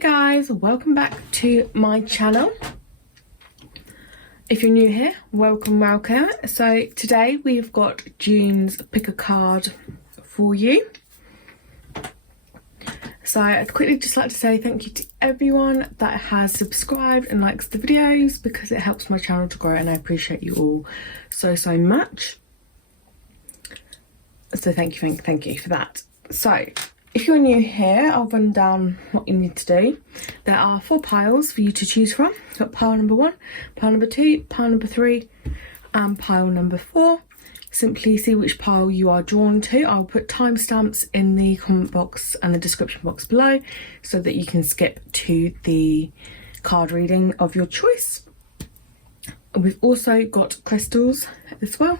guys, welcome back to my channel. If you're new here, welcome. So today we've got June's pick a card for you. So I'd quickly just like to say thank you to everyone that has subscribed and likes the videos, because it helps my channel to grow and I appreciate you all so much. So thank you for that. So if you're new here, I'll run down what you need to do. There are 4 piles for you to choose from. You've got pile number 1, pile number 2, pile number 3 and pile number 4. Simply see which pile you are drawn to. I'll put timestamps in the comment box and the description box below so that you can skip to the card reading of your choice. We've also got crystals as well.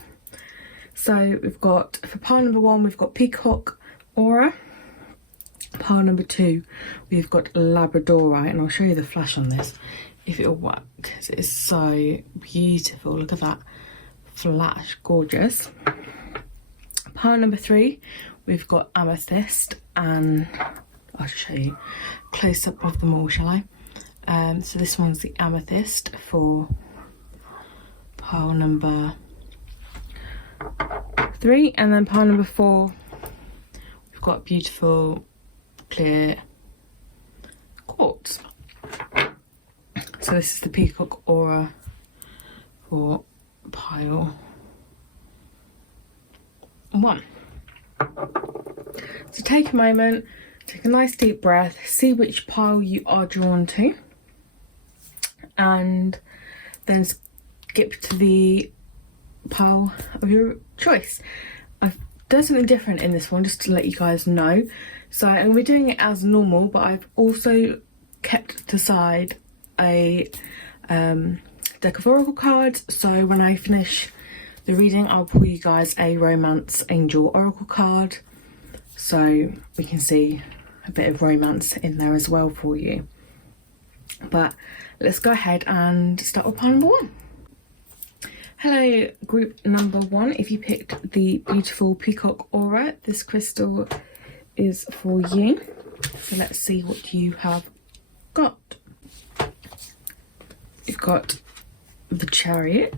So we've got, for pile number 1, we've got Peacock Aura. Pile number 2, we've got Labradorite, and I'll show you the flash on this if it'll work, because it is so beautiful. Look at that flash, gorgeous. Pile number 3, we've got Amethyst, and I'll show you close up of them all, shall I? So this one's the Amethyst for pile number 3, and then pile number 4, we've got beautiful clear quartz. So this is the Peacock Aura for pile 1. So take a moment, take a nice deep breath, see which pile you are drawn to, and then skip to the pile of your choice. I've done something different in this one just to let you guys know. So I'm going to be doing it as normal, but I've also kept aside a deck of oracle cards, so when I finish the reading I'll pull you guys a romance angel oracle card so we can see a bit of romance in there as well for you. But let's go ahead and start with pile number 1. Hello group number 1, if you picked the beautiful Peacock Aura, this crystal is for you. So let's see what you have got. You've got the Chariot,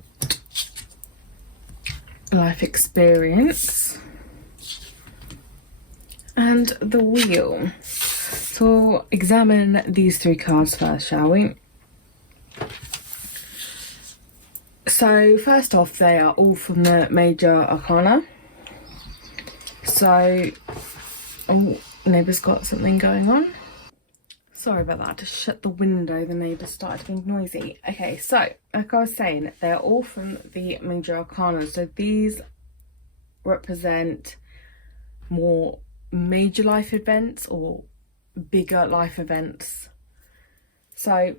life experience, and the Wheel. So examine these 3 cards first, shall we? So first off, they are all from the major arcana. So neighbour's got something going on. Sorry about that, just shut the window, the neighbours started being noisy. Okay, so like I was saying, they're all from the major arcana. So these represent more major life events or bigger life events. So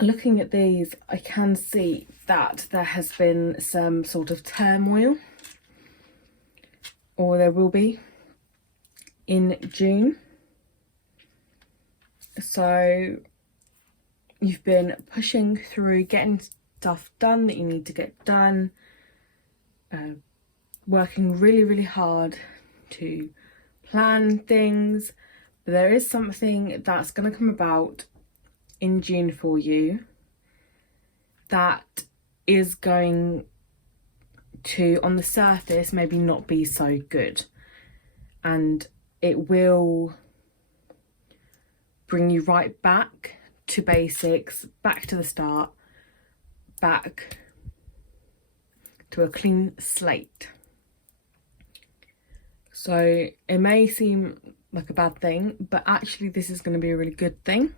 looking at these, I can see that there has been some sort of turmoil, or there will be, in June. So you've been pushing through, getting stuff done that you need to get done, working really hard to plan things, but there is something that's going to come about in June for you that is going to, on the surface, maybe not be so good, and it will bring you right back to basics, back to the start, back to a clean slate. So it may seem like a bad thing, but actually this is going to be a really good thing,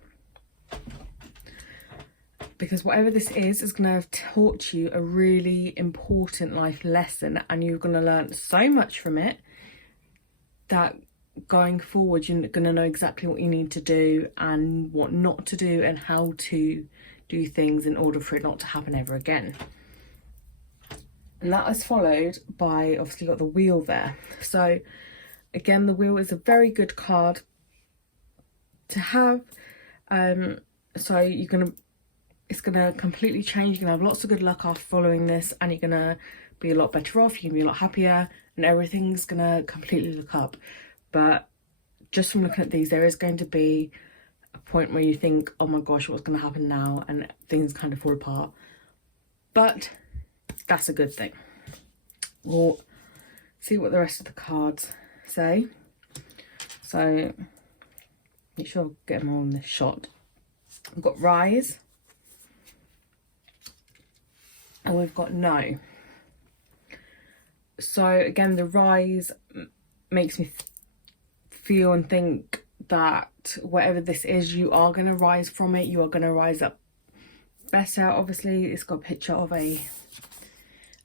because whatever this is going to have taught you a really important life lesson, and you're going to learn so much from it that going forward you're going to know exactly what you need to do and what not to do and how to do things in order for it not to happen ever again. And that is followed by, obviously, got the Wheel there. So again, the Wheel is a very good card to have. So it's gonna completely change. You're gonna have lots of good luck after following this, and you're gonna be a lot better off, you're gonna be a lot happier, and everything's gonna completely look up. But just from looking at these, there is going to be a point where you think, oh my gosh, what's going to happen now, and things kind of fall apart. But that's a good thing. We'll see what the rest of the cards say. So make sure I'll get them all in this shot. We've got rise, and we've got no. So again, the rise makes me feel and think that whatever this is, you are going to rise from it. You are going to rise up better. Obviously, it's got a picture of a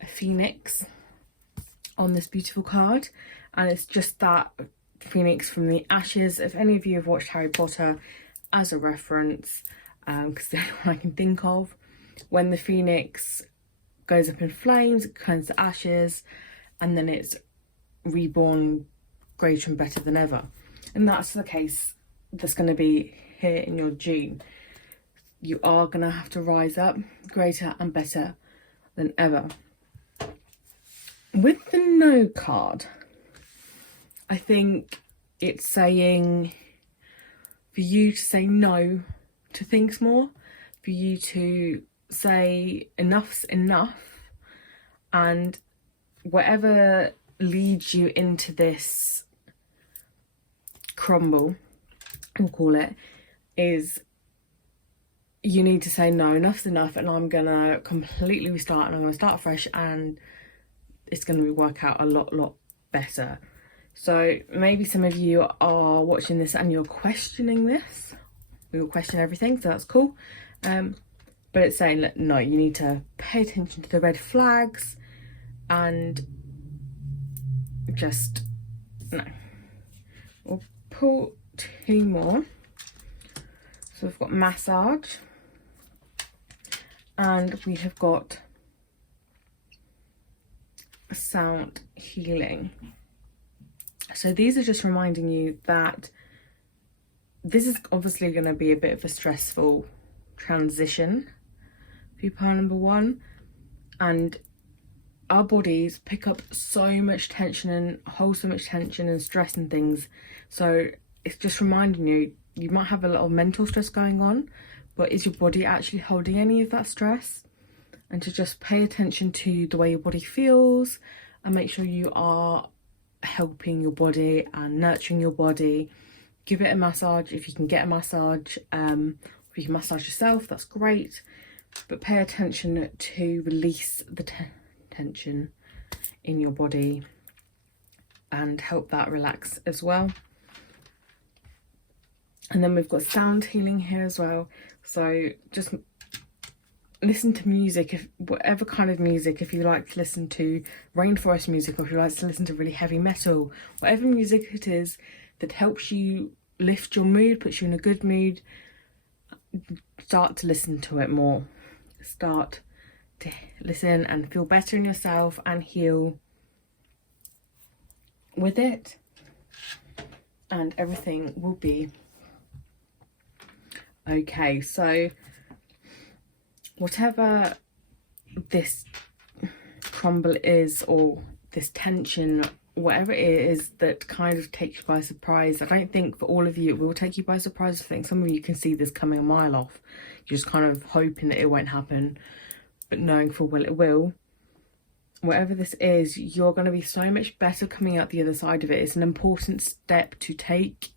phoenix on this beautiful card, and it's just that phoenix from the ashes. If any of you have watched Harry Potter, as a reference, because the only one I can think of, when the phoenix goes up in flames, it turns to ashes, and then it's reborn greater and better than ever. And that's the case that's going to be here in your June. You are going to have to rise up greater and better than ever. With the no card, I think it's saying for you to say no to things more, for you to say enough's enough, and whatever leads you into this crumble, we'll call it, is you need to say no, enough's enough, and I'm gonna completely restart, and I'm gonna start fresh, and it's gonna work out a lot better. So maybe some of you are watching this and you're questioning this. We will question everything, so that's cool. But it's saying that no, you need to pay attention to the red flags and just no. We'll pull two more. So we've got massage, and we have got sound healing. So these are just reminding you that this is obviously going to be a bit of a stressful transition for you, pile number one, and our bodies pick up so much tension and hold so much tension and stress and things. So it's just reminding you, you might have a lot of mental stress going on, but is your body actually holding any of that stress? And to just pay attention to the way your body feels and make sure you are helping your body and nurturing your body. Give it a massage if you can get a massage. If you can massage yourself, that's great, but pay attention to release the tension in your body and help that relax as well. And then we've got sound healing here as well. So just listen to music, if whatever kind of music, if you like to listen to rainforest music, or if you like to listen to really heavy metal, whatever music it is that helps you lift your mood, puts you in a good mood, start to listen to it more. Start to listen and feel better in yourself and heal with it, and everything will be okay. So whatever this crumble is, or this tension, whatever it is that kind of takes you by surprise, I don't think for all of you it will take you by surprise. I think some of you can see this coming a mile off. You're just kind of hoping that it won't happen, but knowing full well it will. Whatever this is, you're going to be so much better coming out the other side of it. It's an important step to take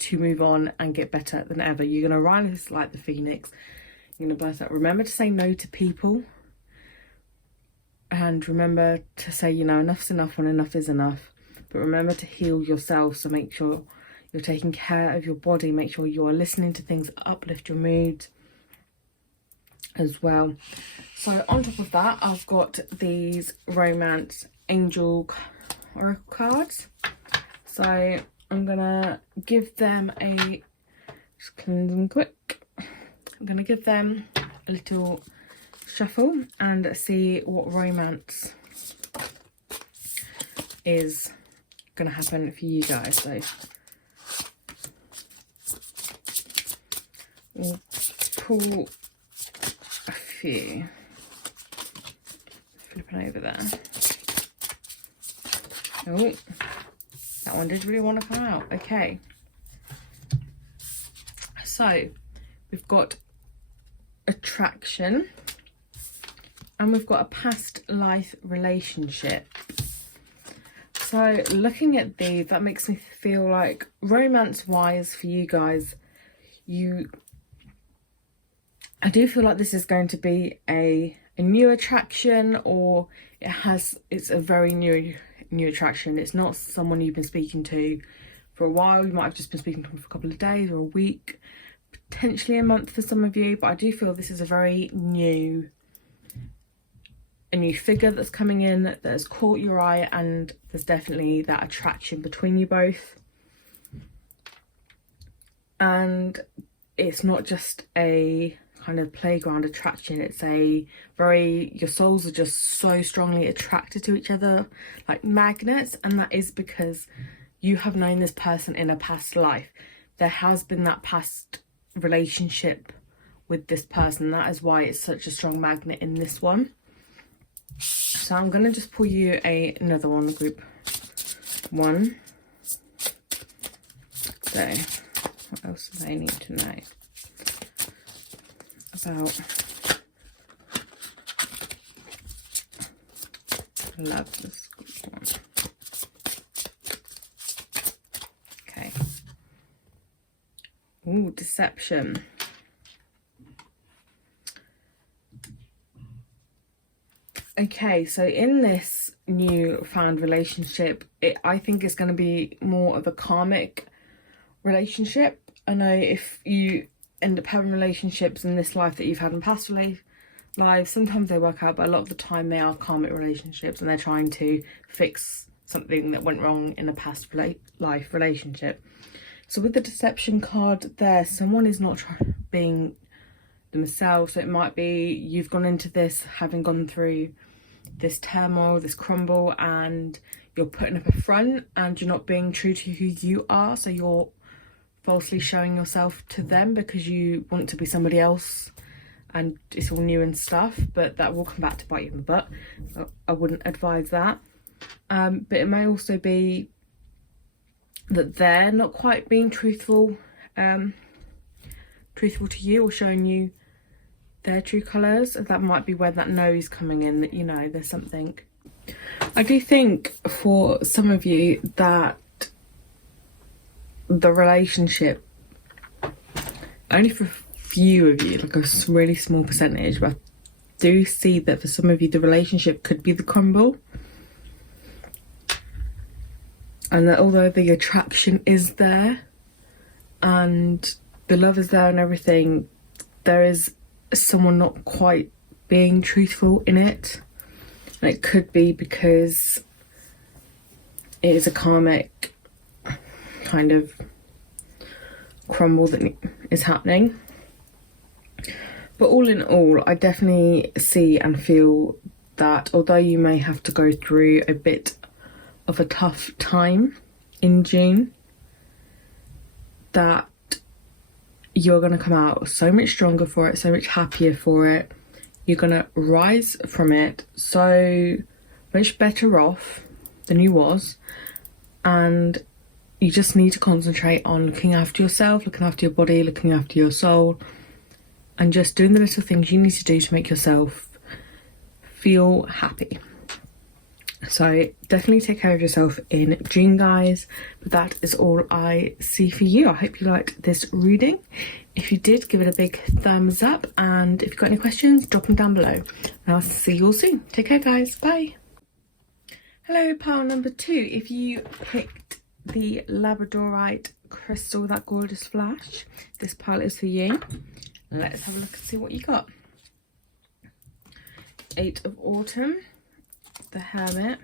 to move on and get better than ever. You're going to rise like the phoenix. You're going to burst out. Remember to say no to people, and remember to say, you know, enough's enough when enough is enough. But remember to heal yourself, so make sure you're taking care of your body. Make sure you're listening to things that uplift your mood as well. So on top of that, I've got these romance angel oracle cards. So I'm gonna give them a, just clean them quick. I'm gonna give them a little shuffle and see what romance is gonna happen for you guys. So we'll pull a few. Flipping over there. Oh, that one did really want to come out. Okay. So So we've got attraction and we've got a past life relationship. So looking at these, that makes me feel like romance wise for you guys, I do feel like this is going to be a new attraction, or it's a very new attraction. It's not someone you've been speaking to for a while. You might have just been speaking to them for a couple of days or a week, potentially a month for some of you, but I do feel this is a very new figure that's coming in that has caught your eye, and there's definitely that attraction between you both. And it's not just a kind of playground attraction, it's your souls are just so strongly attracted to each other like magnets, and that is because you have known this person in a past life. There has been that past relationship with this person. That is why it's such a strong magnet in this one. So I'm going to just pull you another one, group 1. So what else do they need to know about love? This group 1. Okay. Ooh, deception. Okay, so in this new found relationship, I think it's going to be more of a karmic relationship. I know if you end up having relationships in this life that you've had in past lives, sometimes they work out, but a lot of the time they are karmic relationships and they're trying to fix something that went wrong in a past life relationship. So with the deception card there, someone is not being themselves. So it might be you've gone into this having gone through this turmoil, this crumble, and you're putting up a front and you're not being true to who you are. So you're falsely showing yourself to them because you want to be somebody else, and it's all new and stuff, but that will come back to bite you in the butt. So I wouldn't advise that. But it may also be that they're not quite being truthful to you or showing you their true colours. That might be where that no is coming in, that, you know, there's something. I do think for some of you that the relationship, only for a few of you, like a really small percentage, but I do see that for some of you the relationship could be the crumble, and that although the attraction is there and the love is there and everything, there is someone not quite being truthful in it. And it could be because it is a karmic kind of crumble that is happening. But all in all, I definitely see and feel that although you may have to go through a bit of a tough time in June, that you're going to come out so much stronger for it, so much happier for it. You're going to rise from it so much better off than you was, and you just need to concentrate on looking after yourself, looking after your body, looking after your soul, and just doing the little things you need to do to make yourself feel happy. So definitely take care of yourself in June, guys. But that is all I see for you. I hope you liked this reading. If you did, give it a big thumbs up, and if you've got any questions, drop them down below. And I'll see you all soon. Take care, guys. Bye. Hello, pile number 2. If you picked the labradorite crystal, that gorgeous flash, this pile is for you. Let's have a look and see what you got. 8 of Autumn, the Hermit,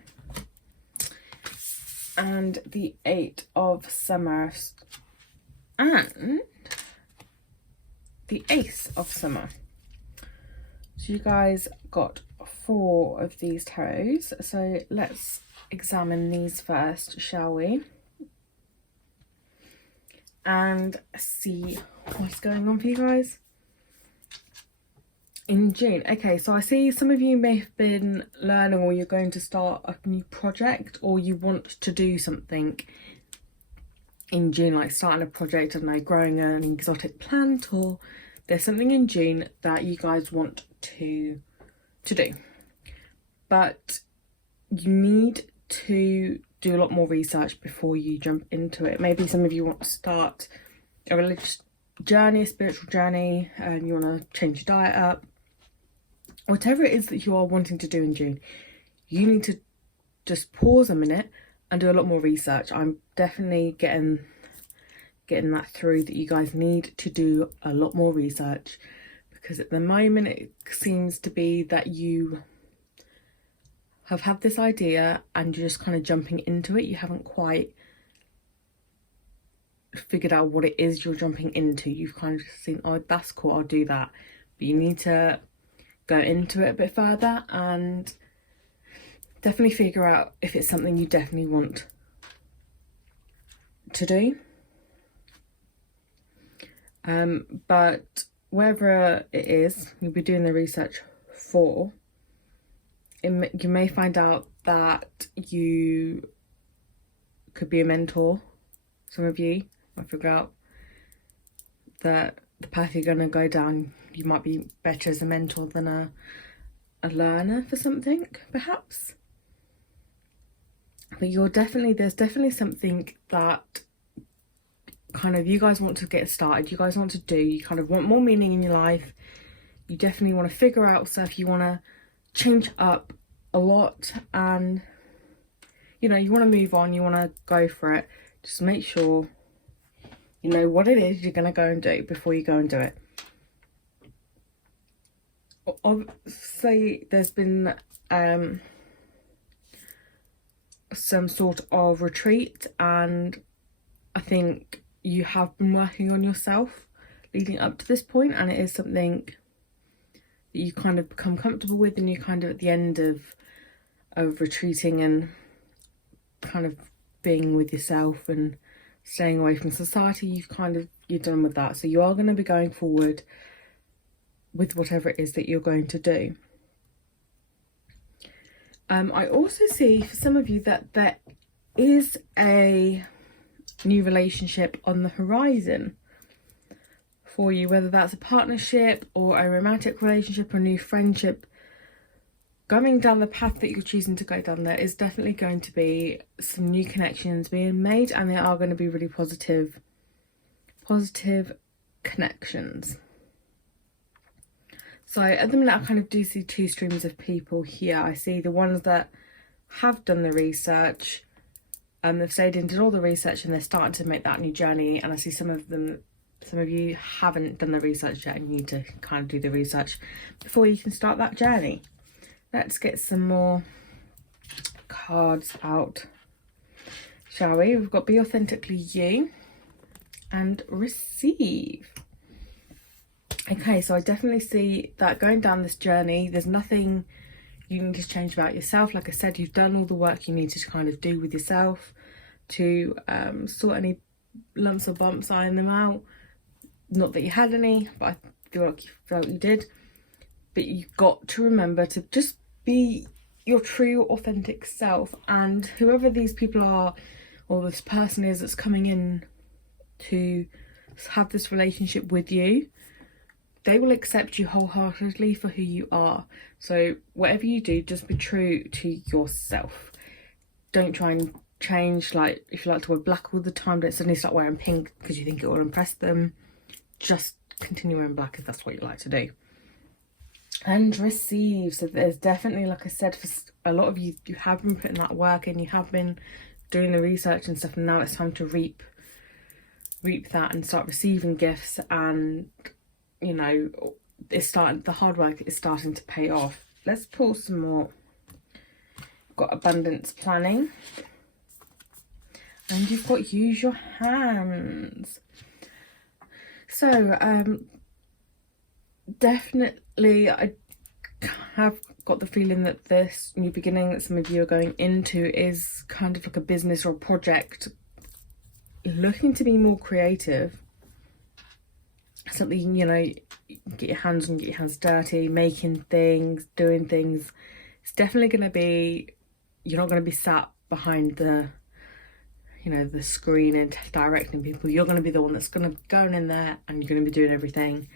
and the 8 of Summer, and the Ace of Summer. So you guys got 4 of these tarots. So let's examine these first, shall we? And see what's going on for you guys in June. Okay, so I see some of you may have been learning, or you're going to start a new project, or you want to do something in June, like starting a project, I don't know, growing an exotic plant, or there's something in June that you guys want to do. But you need to do a lot more research before you jump into it. Maybe some of you want to start a religious journey, a spiritual journey, and you want to change your diet up. Whatever it is that you are wanting to do in June, you need to just pause a minute and do a lot more research. I'm definitely getting that through, that you guys need to do a lot more research, because at the moment it seems to be that you have had this idea and you're just kind of jumping into it. You haven't quite figured out what it is you're jumping into. You've kind of seen, oh, that's cool, I'll do that. But you need to go into it a bit further and definitely figure out if it's something you definitely want to do. But wherever it is you'll be doing the research for, you may find out that you could be a mentor. Some of you might figure out that the path you're going to go down, you might be better as a mentor than a learner for something, perhaps. But there's definitely something that kind of you guys want to get started, you guys want to do, you kind of want more meaning in your life. You definitely want to figure out stuff, you want to change up a lot, and you know, you want to move on, you want to go for it. Just make sure you know what it is you're going to go and do before you go and do it. Obviously there's been some sort of retreat, and I think you have been working on yourself leading up to this point, and it is something that you kind of become comfortable with, and you're kind of at the end of retreating and kind of being with yourself and staying away from society. You're done with that, so you are going to be going forward with whatever it is that you're going to do. I also see for some of you that there is a new relationship on the horizon for you, whether that's a partnership or a romantic relationship or a new friendship. Going down the path that you're choosing to go down, there is definitely going to be some new connections being made, and they are going to be really positive connections. So at the minute I kind of do see two streams of people here. I see the ones that have done the research, they've stayed in, did all the research, and they're starting to make that new journey. And I see some of you haven't done the research yet, and you need to kind of do the research before you can start that journey. Let's get some more cards out, shall we? We've got Be Authentically You and Receive. Okay, so I definitely see that going down this journey, there's nothing you need to change about yourself. Like I said, you've done all the work you need to kind of do with yourself to sort any lumps or bumps, iron them out. Not that you had any, but I feel like you felt you did. But you've got to remember to just be your true, authentic self. And whoever these people are, or this person is that's coming in to have this relationship with you, they will accept you wholeheartedly for who you are. So whatever you do, just be true to yourself. Don't try and change. Like, if you like to wear black all the time, don't suddenly start wearing pink because you think it will impress them. Just continue wearing black if that's what you like to do. And Receive. So there's definitely, like I said, for a lot of you, you have been putting that work in, you have been doing the research and stuff, and now it's time to reap that and start receiving gifts. And you know, the hard work is starting to pay off. Let's pull some more. Got Abundance Planning, and you've got Use Your Hands. So definitely I have got the feeling that this new beginning that some of you are going into is kind of like a business or a project looking to be more creative. Something, you know, get your hands on, get your hands dirty, making things, doing things. It's definitely going to be, you're not going to be sat behind the, you know, the screen and directing people. You're going to be the one that's going to go in there and you're going to be doing everything.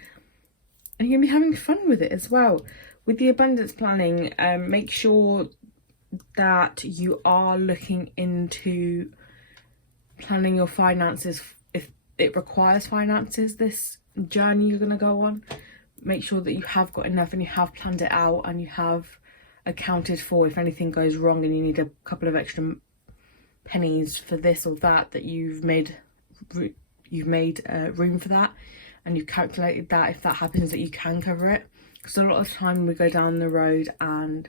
And you're going to be having fun with it as well. With the abundance planning, make sure that you are looking into planning your finances. If it requires finances, this journey you're going to go on, make sure that you have got enough and you have planned it out and you have accounted for if anything goes wrong and you need a couple of extra pennies for this or that, that you've made room for that, and you've calculated that if that happens that you can cover it. Because a lot of the time we go down the road and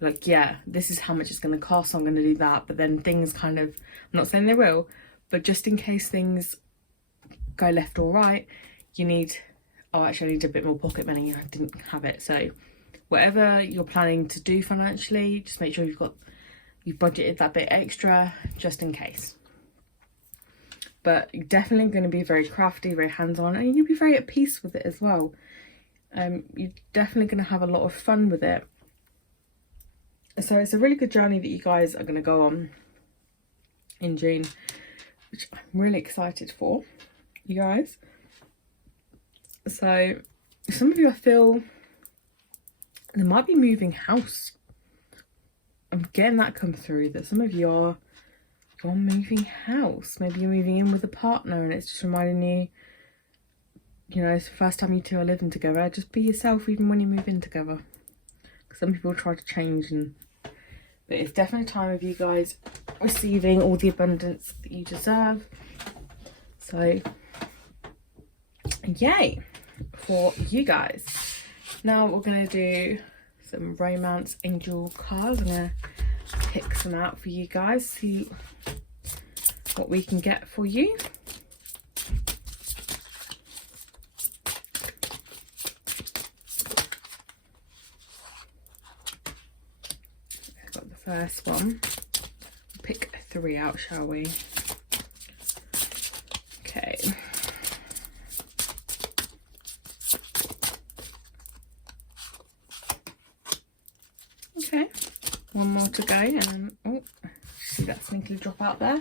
like, yeah, this is how much it's going to cost, I'm going to do that, but then things kind of, I'm not saying they will, but just in case things go left or right, you need, oh, actually I need a bit more pocket money and I didn't have it. So whatever you're planning to do financially, just make sure you've budgeted that bit extra just in case. But you're definitely going to be very crafty, very hands-on, and you'll be very at peace with it as well. You're definitely going to have a lot of fun with it. So it's a really good journey that you guys are going to go on in June, which I'm really excited for, you guys. So some of you, I feel there might be moving house. I'm getting that come through, that some of you are moving house. Maybe you're moving in with a partner and it's just reminding you, you know, it's the first time you two are living together. Just be yourself even when you move in together. Some people try to change, but it's definitely time of you guys receiving all the abundance that you deserve. So yay for you guys. Now we're going to do some romance angel cards. I'm going to pick some out for you guys, see what we can get for you. I've got the first one. Pick 3 out, shall we? Okay. Okay, one more to go, and oh, see that sneakily drop out there.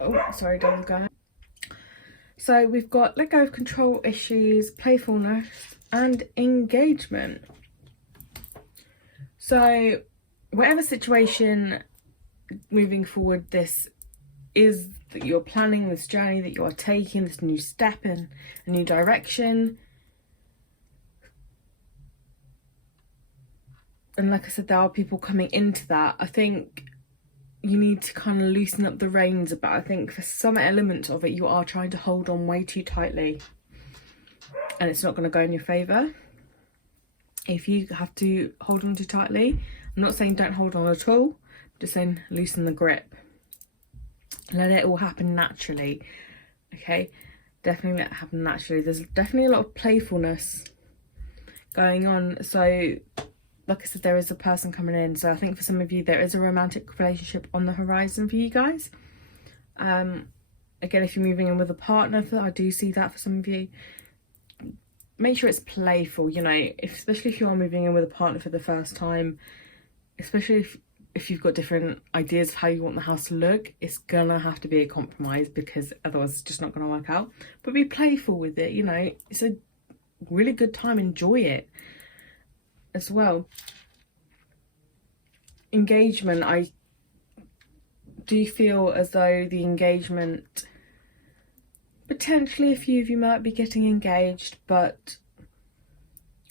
Oh, sorry, don't go. So we've got let go of control issues, playfulness, and engagement. So whatever situation moving forward this is that you're planning, this journey that you are taking, this new step in a new direction. And like I said, there are people coming into that. I think you need to kind of loosen up the reins a bit. I think for some elements of it, you are trying to hold on way too tightly. And it's not going to go in your favour. If you have to hold on too tightly, I'm not saying don't hold on at all. I'm just saying loosen the grip. Let it all happen naturally. Okay? Definitely let it happen naturally. There's definitely a lot of playfulness going on. So like I said, there is a person coming in. So I think for some of you, there is a romantic relationship on the horizon for you guys. Again, if you're moving in with a partner, I do see that for some of you. Make sure it's playful, you know, especially if you are moving in with a partner for the first time, especially if you've got different ideas of how you want the house to look, it's gonna have to be a compromise because otherwise it's just not gonna work out. But be playful with it, you know, it's a really good time, enjoy it as well. Engagement, I do feel as though the engagement, potentially a few of you might be getting engaged, but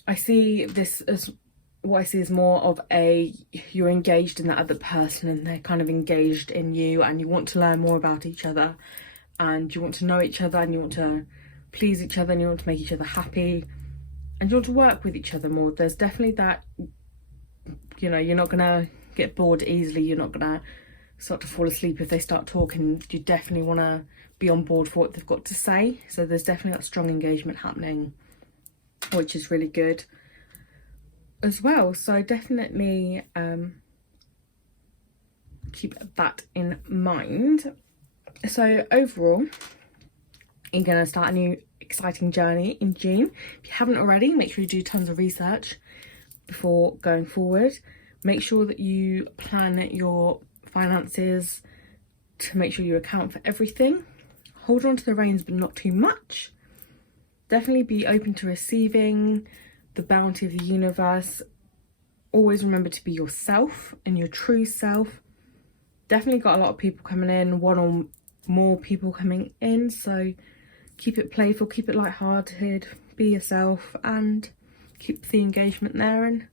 I see this as what I see is more of you're engaged in that other person and they're kind of engaged in you, and you want to learn more about each other and you want to know each other and you want to please each other and you want to make each other happy and you want to work with each other more. There's definitely that, you know, you're not gonna get bored easily, you're not gonna start to fall asleep if they start talking. You definitely want to be on board for what they've got to say. So there's definitely that strong engagement happening, which is really good as well. So definitely keep that in mind. So overall, you're going to start a new exciting journey in June. If you haven't already, make sure you do tons of research before going forward. Make sure that you plan your finances to make sure you account for everything. Hold on to the reins, but not too much. Definitely be open to receiving the bounty of the universe. Always remember to be yourself and your true self. Definitely got a lot of people coming in, one or more people coming in, so keep it playful, keep it light-hearted, be yourself, and keep the engagement there. And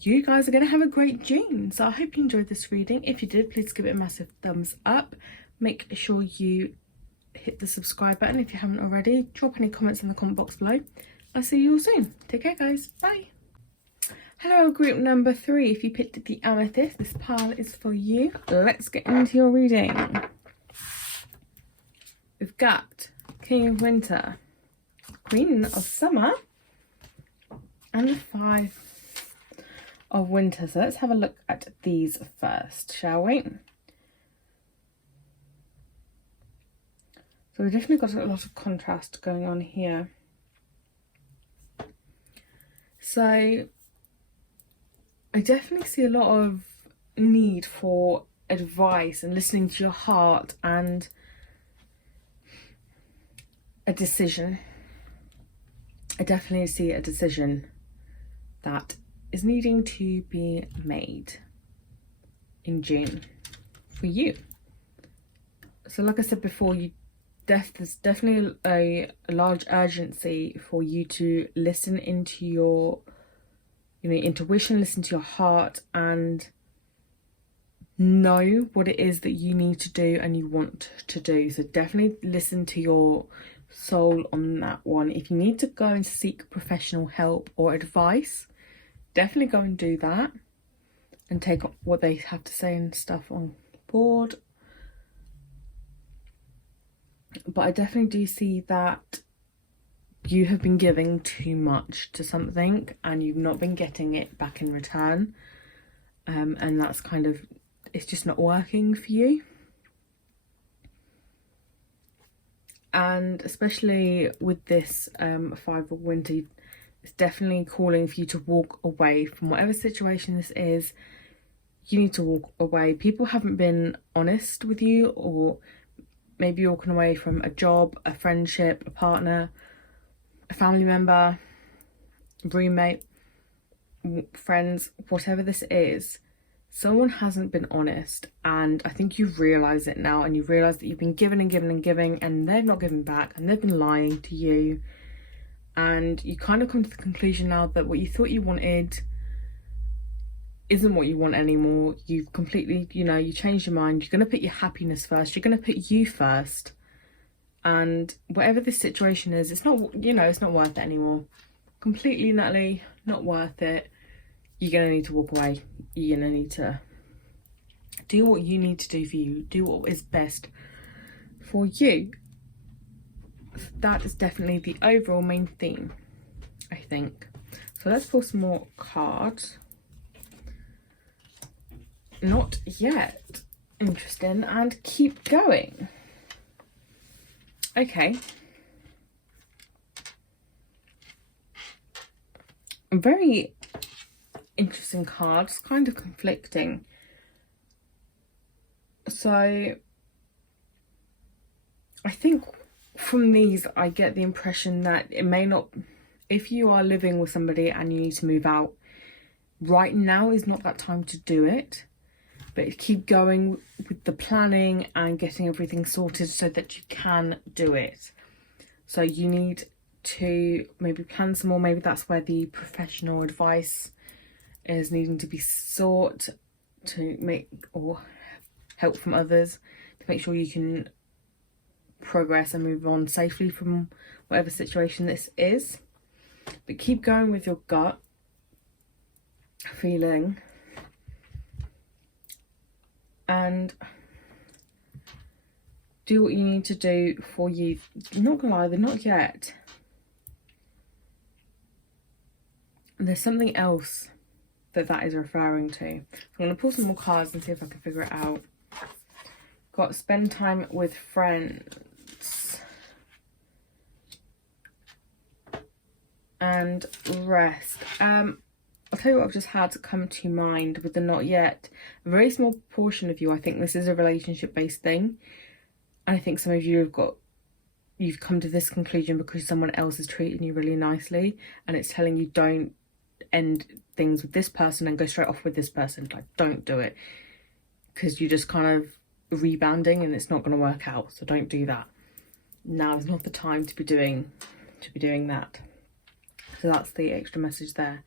you guys are going to have a great June. So I hope you enjoyed this reading. If you did, please give it a massive thumbs up. Make sure you hit the subscribe button if you haven't already. Drop any comments in the comment box below. I'll see you all soon. Take care, guys. Bye. Hello, group number 3. If you picked the amethyst, this pile is for you. Let's get into your reading. We've got King of Winter, Queen of Summer, and the 5 of Winter. So let's have a look at these first, shall we? So we've definitely got a lot of contrast going on here. So I definitely see a lot of need for advice and listening to your heart and a decision. I definitely see a decision that is needing to be made in June for you. So like I said before, there's definitely a large urgency for you to listen into your intuition, listen to your heart, and know what it is that you need to do and you want to do. So definitely listen to your soul on that one. If you need to go and seek professional help or advice, definitely go and do that and take what they have to say and stuff on board. But I definitely do see that you have been giving too much to something and you've not been getting it back in return, and that's kind of, it's just not working for you. And especially with this 5 of Winter, it's definitely calling for you to walk away from whatever situation this is. You need to walk away. People haven't been honest with you, or maybe you're walking away from a job, a friendship, a partner, a family member, roommate, friends, whatever this is. Someone hasn't been honest, and I think you realise it now, and you realise that you've been giving and giving and giving, and they've not given back, and they've been lying to you. And you kind of come to the conclusion now that what you thought you wanted isn't what you want anymore. You've completely, you changed your mind. You're going to put your happiness first. You're going to put you first. And whatever this situation is, it's not, it's not worth it anymore. Completely, Natalie, not worth it. You're going to need to walk away. You're going to need to do what you need to do for you. Do what is best for you. That is definitely the overall main theme, I think. So let's pull some more cards. Not yet. Interesting. And keep going. Okay. Very interesting cards, kind of conflicting. So I think from these I get the impression that it may not, if you are living with somebody and you need to move out, right now is not that time to do it. But keep going with the planning and getting everything sorted so that you can do it. So you need to maybe plan some more. Maybe that's where the professional advice is needing to be sought, to make, or help from others, to make sure you can progress and move on safely from whatever situation this is. But keep going with your gut feeling. And do what you need to do for you. I'm not gonna lie, they're not yet. There's something else that is referring to. I'm gonna pull some more cards and see if I can figure it out. Got spend time with friends. And rest. I'll tell you what I've just had come to mind with the not yet. A very small portion of you, I think this is a relationship based thing. And I think some of you you've come to this conclusion because someone else is treating you really nicely, and it's telling you don't end things with this person and go straight off with this person. Like, don't do it, because you're just kind of rebounding and it's not going to work out. So don't do that. Now is not the time to be doing that. So that's the extra message there.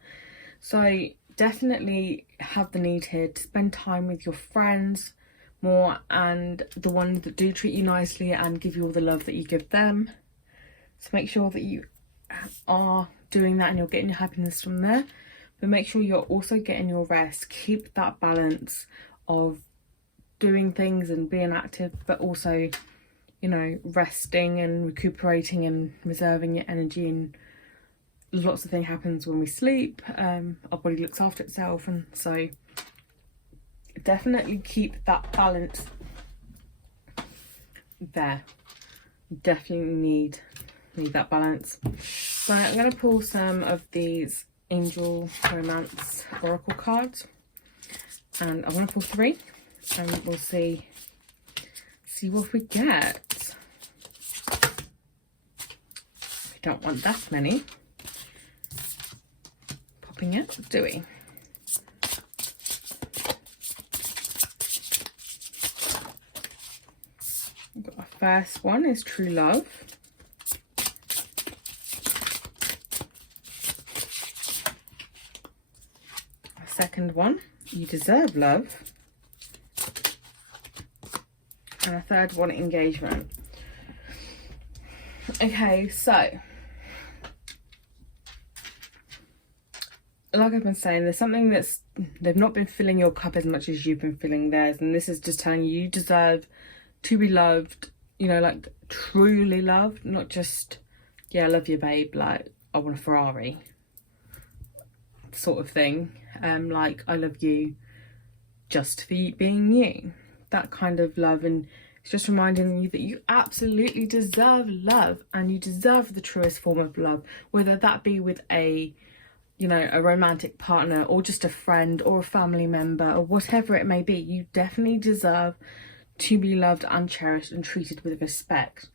So definitely have the need here to spend time with your friends more, and the ones that do treat you nicely and give you all the love that you give them. So make sure that you are doing that and you're getting your happiness from there. But make sure you're also getting your rest. Keep that balance of doing things and being active, but also, you know, resting and recuperating and reserving your energy. And lots of things happens when we sleep. Our body looks after itself, and so definitely keep that balance there. Definitely need that balance. So I'm going to pull some of these Angel Romance Oracle cards, and I'm going to pull 3, and we'll see what we get. We don't want that many popping it, do we? Our first one is True Love. Our second one, You Deserve Love. And our third one, Engagement. Okay, so like I've been saying, there's something they've not been filling your cup as much as you've been filling theirs, and this is just telling you deserve to be loved, you know, like truly loved, not just, yeah, I love you babe, like I want a Ferrari sort of thing. Like, I love you just for you being you, that kind of love. And it's just reminding you that you absolutely deserve love, and you deserve the truest form of love, whether that be with a, you know, a romantic partner or just a friend or a family member or whatever it may be. You definitely deserve to be loved and cherished and treated with respect.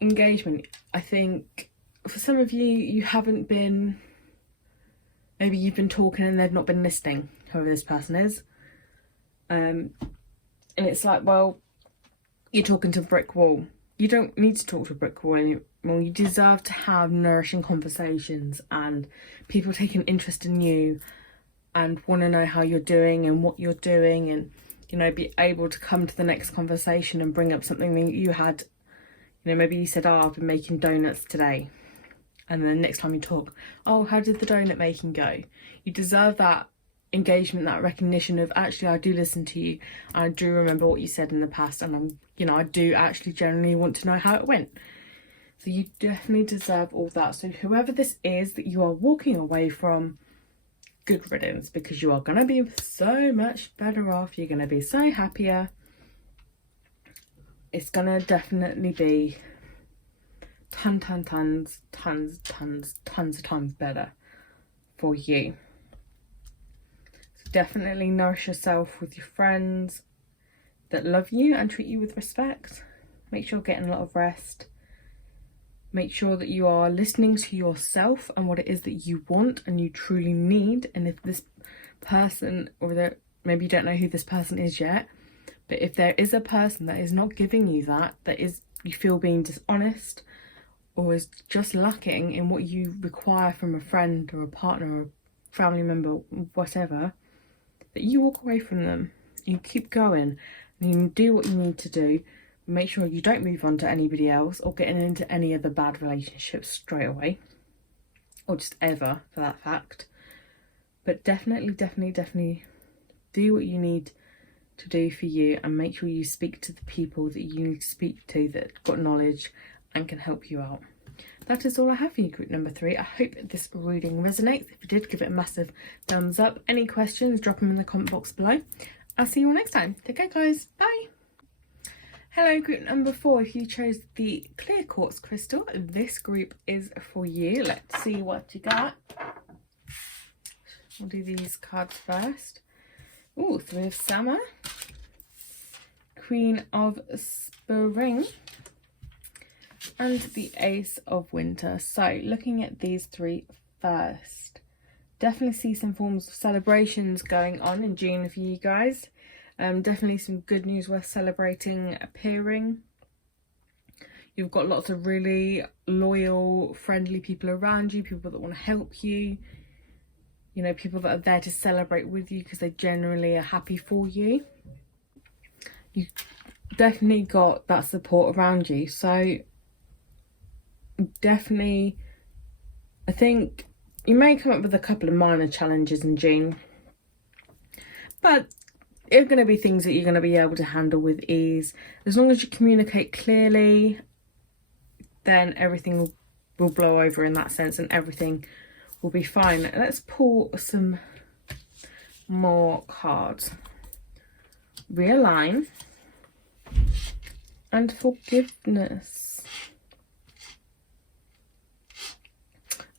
Engagement, I think for some of you, you haven't been, maybe you've been talking and they've not been listening, whoever this person is. And it's like, well, you're talking to a brick wall. You don't need to talk to a brick wall anymore. You deserve to have nourishing conversations and people taking interest in you and want to know how you're doing and what you're doing, and, you know, be able to come to the next conversation and bring up something that you had. You know, maybe you said, oh, I've been making donuts today. And then next time you talk, oh, how did the donut making go? You deserve that engagement, that recognition of, actually, I do listen to you. I do remember what you said in the past, and I do actually genuinely want to know how it went. So you definitely deserve all that. So whoever this is that you are walking away from, good riddance, because you are going to be so much better off. You're going to be so happier. It's going to definitely be tons of times better for you. So definitely nourish yourself with your friends that love you and treat you with respect. Make sure you're getting a lot of rest. Make sure that you are listening to yourself and what it is that you want and you truly need. And if this person, or maybe you don't know who this person is yet, but if there is a person that is not giving you that is, you feel being dishonest or is just lacking in what you require from a friend or a partner or a family member, whatever, that you walk away from them. You keep going and you do what you need to do. Make sure you don't move on to anybody else or getting into any other bad relationships straight away, or just ever, for that fact. But definitely do what you need to do for you, and make sure you speak to the people that you need to speak to that got knowledge and can help you out. That is all I have for you, group number 3. I hope this reading resonates. If you did, give it a massive thumbs up. Any questions, drop them in the comment box below. I'll see you all next time. Take care, guys. Bye. Hello, group number 4. If you chose the clear quartz crystal, this group is for you. Let's see what you got. We'll do these cards first. Ooh, Three of Summer, Queen of Spring, and the Ace of Winter. So looking at these three first, definitely see some forms of celebrations going on in June for you guys. Definitely some good news worth celebrating appearing. You've got lots of really loyal, friendly people around you, people that want to help you. You know, people that are there to celebrate with you because they generally are happy for you. You definitely got that support around you. So definitely, I think you may come up with a couple of minor challenges in June, but it's going to be things that you're going to be able to handle with ease. As long as you communicate clearly, then everything will blow over in that sense and everything will be fine. Let's pull some more cards. Realign and forgiveness.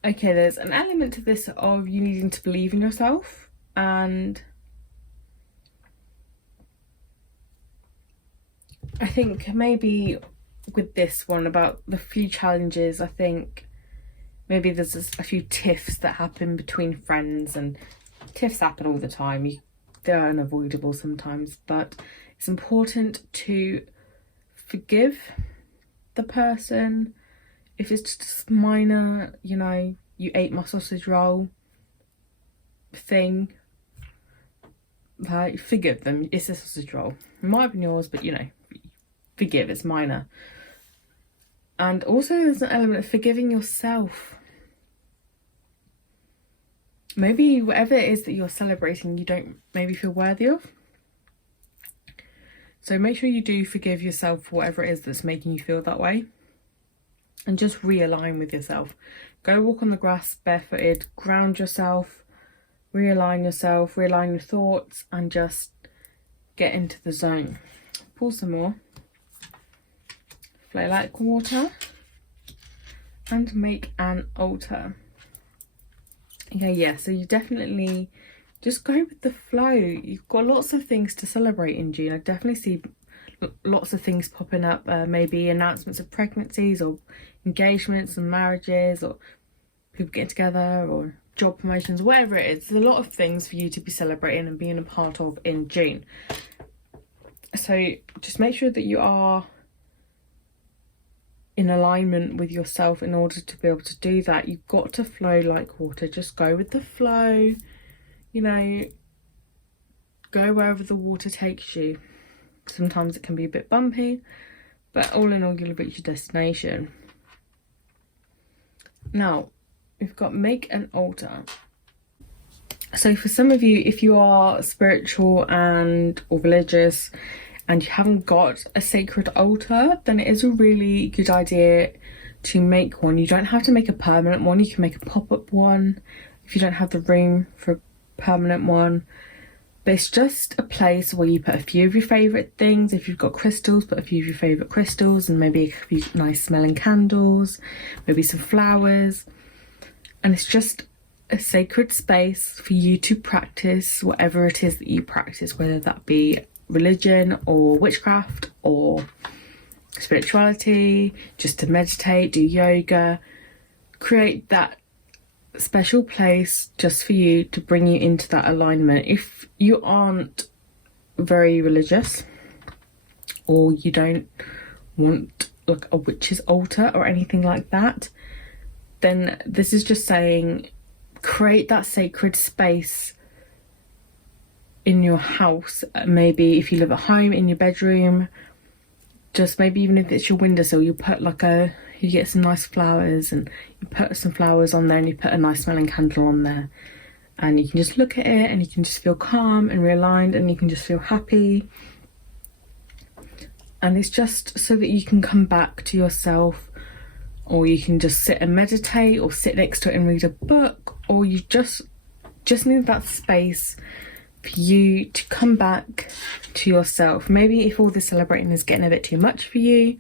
Okay, there's an element to this of you needing to believe in yourself, and I think maybe with this one about the few challenges, I think maybe there's a few tiffs that happen between friends, and tiffs happen all the time. They're unavoidable sometimes, but it's important to forgive the person. If it's just minor, you know, you ate my sausage roll thing, like, forgive them. It's a sausage roll. It might have been yours, but you know, forgive, it's minor. And also there's an element of forgiving yourself. Maybe whatever it is that you're celebrating, you don't maybe feel worthy of. So make sure you do forgive yourself for whatever it is that's making you feel that way. And just realign with yourself. Go walk on the grass barefooted, ground yourself, realign yourself, realign your thoughts, and just get into the zone. Pull some more. Flow like water. And make an altar. Yeah, so you definitely just go with the flow. You've got lots of things to celebrate in June. I definitely see lots of things popping up, maybe announcements of pregnancies or engagements and marriages, or people getting together, or job promotions, whatever it is. There's a lot of things for you to be celebrating and being a part of in June. So just make sure that you are in alignment with yourself in order to be able to do that. You've got to flow like water. Just go with the flow, you know, go wherever the water takes you. Sometimes it can be a bit bumpy, but all in all, you'll reach your destination. Now, we've got make an altar. So for some of you, if you are spiritual and or religious and you haven't got a sacred altar, then it is a really good idea to make one. You don't have to make a permanent one. You can make a pop-up one if you don't have the room for a permanent one. But it's just a place where you put a few of your favourite things. If you've got crystals, put a few of your favourite crystals, and maybe a few nice smelling candles, maybe some flowers. And it's just a sacred space for you to practice whatever it is that you practice, whether that be religion or witchcraft or spirituality, just to meditate, do yoga. Create that special place just for you to bring you into that alignment. If you aren't very religious, or you don't want like a witch's altar or anything like that, then this is just saying create that sacred space in your house. Maybe if you live at home, in your bedroom, just maybe even if it's your windowsill, you put like you get some nice flowers and you put some flowers on there, and you put a nice smelling candle on there, and you can just look at it and you can just feel calm and realigned, and you can just feel happy. And it's just so that you can come back to yourself, or you can just sit and meditate, or sit next to it and read a book, or you just need that space for you to come back to yourself. Maybe if all this celebrating is getting a bit too much for you,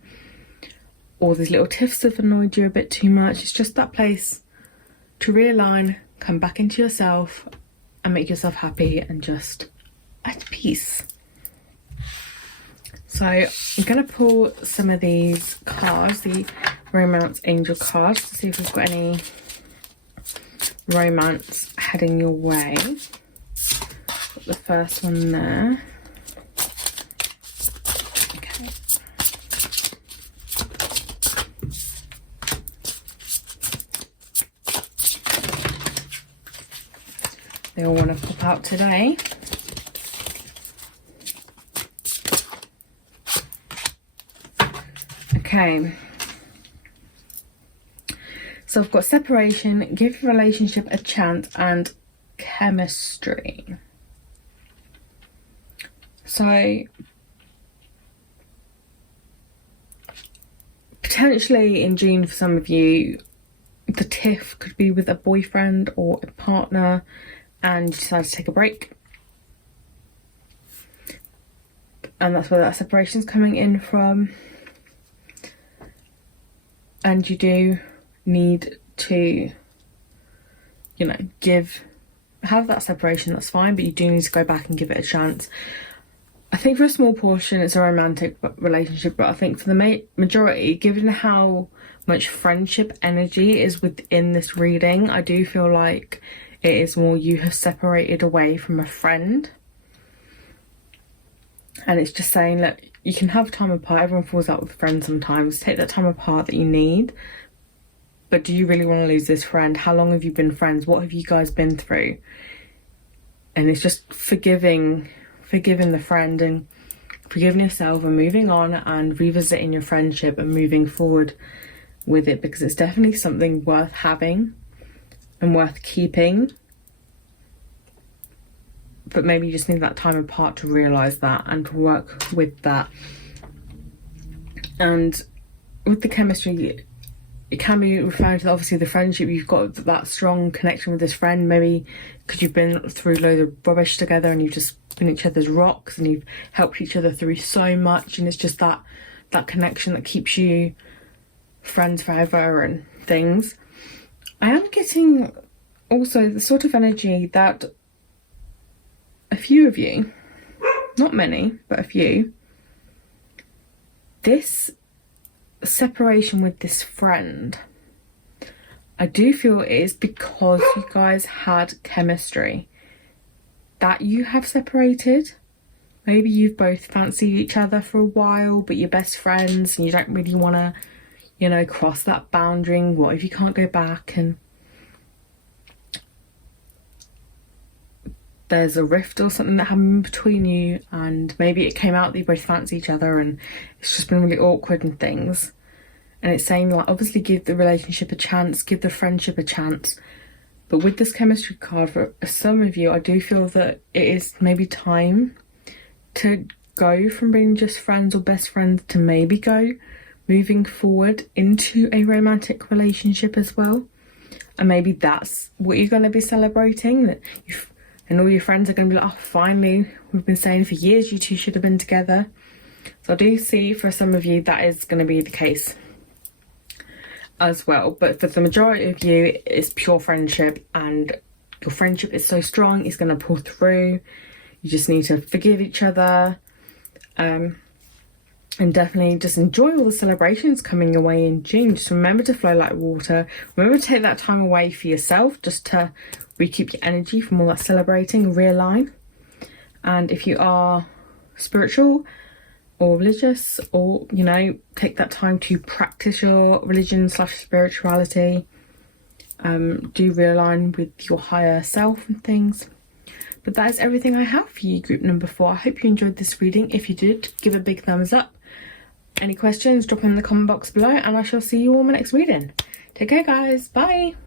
or these little tiffs have annoyed you a bit too much, it's just that place to realign, come back into yourself, and make yourself happy and just at peace. So I'm going to pull some of these cards, the Romance Angel cards, to see if we've got any romance heading your way. Got the first one there. Okay. They all want to pop out today. Okay. So I've got separation, give your relationship a chance, and chemistry. So potentially in June for some of you, the tiff could be with a boyfriend or a partner and you decide to take a break. And that's where that separation's coming in from. And you do need to, you know, have that separation, that's fine, but you do need to go back and give it a chance. I think for a small portion it's a romantic relationship, but I think for the majority, given how much friendship energy is within this reading, I do feel like it is more you have separated away from a friend. And it's just saying, look, you can have time apart, everyone falls out with friends sometimes, take that time apart that you need. But do you really want to lose this friend? How long have you been friends? What have you guys been through? And it's just forgiving the friend and forgiving yourself and moving on and revisiting your friendship and moving forward with it, because it's definitely something worth having and worth keeping. But maybe you just need that time apart to realise that and to work with that. And with the chemistry, it can be referring to obviously the friendship. You've got that strong connection with this friend, maybe because you've been through loads of rubbish together and you've just been each other's rocks and you've helped each other through so much, and it's just that connection that keeps you friends forever and things. I am getting also the sort of energy that a few of you, not many, but a few, this separation with this friend, I do feel it is because you guys had chemistry that you have separated. Maybe you've both fancied each other for a while, but you're best friends and you don't really want to, you know, cross that boundary. What if you can't go back and there's a rift or something that happened between you, and maybe it came out that you both fancy each other and it's just been really awkward and things. And it's saying, like, obviously give the relationship a chance, give the friendship a chance. But with this chemistry card, for some of you, I do feel that it is maybe time to go from being just friends or best friends to maybe go moving forward into a romantic relationship as well. And maybe that's what you're going to be celebrating, that you've, and all your friends are going to be like, oh, finally, we've been saying for years you two should have been together. So I do see for some of you that is going to be the case as well. But for the majority of you, it's pure friendship, and your friendship is so strong, it's going to pull through. You just need to forgive each other. And definitely just enjoy all the celebrations coming your way in June. Just remember to flow like water. Remember to take that time away for yourself, just to recoup your energy from all that celebrating, realign. And if you are spiritual or religious, or, you know, take that time to practice your religion / spirituality, do realign with your higher self and things. But that is everything I have for you, group number 4. I hope you enjoyed this reading. If you did, give a big thumbs up. Any questions, drop in the comment box below, and I shall see you all in my next reading. Take care, guys. Bye.